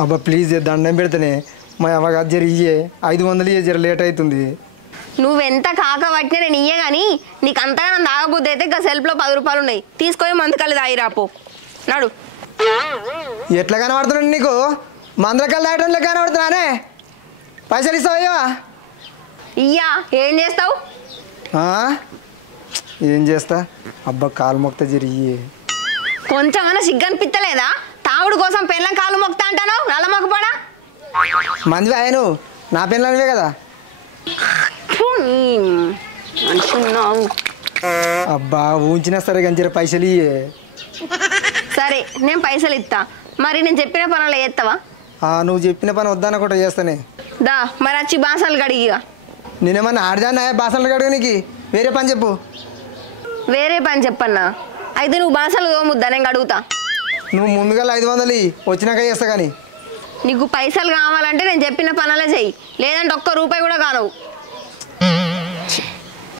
అబ్బా ప్లీజ్ దండం పెడితేనే మా అవ్వగా జర ఇయ్యే 500 జర లేట్ అవుతుంది. నువ్వెంత కాక పట్టినా నేను ఇయ్యే కానీ నీకు అంతగా నన్ను తాగబుద్ధి అయితే ఇంకా సెల్ఫ్లో 10 రూపాయలు ఉన్నాయి, తీసుకొని మందుకల్లి తాగిరాపో. నాడు ఎట్లా కనబడుతున్నాను నీకు? మందరకల్లి తాగటం లెక్క కనబడుతున్నానే. పైసలు ఇస్తావయ్యా? ఇయ్యా. ఏం చేస్తావు? ఏం చేస్తా? అబ్బా కాలు మొక్త జరిగి కొంచెమన్నా సిగ్గు అనిపిస్తలేదా? తాగుడు కోసం పెళ్ళం కాలు మొక్తా అంటాను, నల్ల మొక్కపడా. మంది ఆయన నా పిల్లలవే కదా. అనుకున్నావు. అబ్బా ఊంచినా సరే కానీ జర పైసలు ఇయ్యే. సరే నేను పైసలు ఇస్తా, మరి నేను చెప్పిన పనులు చేస్తావా? నువ్వు చెప్పిన పని వద్దన్న కూడా చేస్తానే. దా మరి వచ్చి బాసలు కడిగిగా. నేనేమన్నా ఆడదాన్నా బాసలు కడగనికి? వేరే పని చెప్పు. వేరే పని చెప్పన్నా? అయితే నువ్వు బాసలు తోముద్దా, నేను కడుగుతా. నువ్వు ముందుగా 500 వచ్చినాక చేస్తా కానీ. నీకు పైసలు కావాలంటే నేను చెప్పిన పనులే చెయ్యి, లేదంటే ఒక్క రూపాయి కూడా కానవు.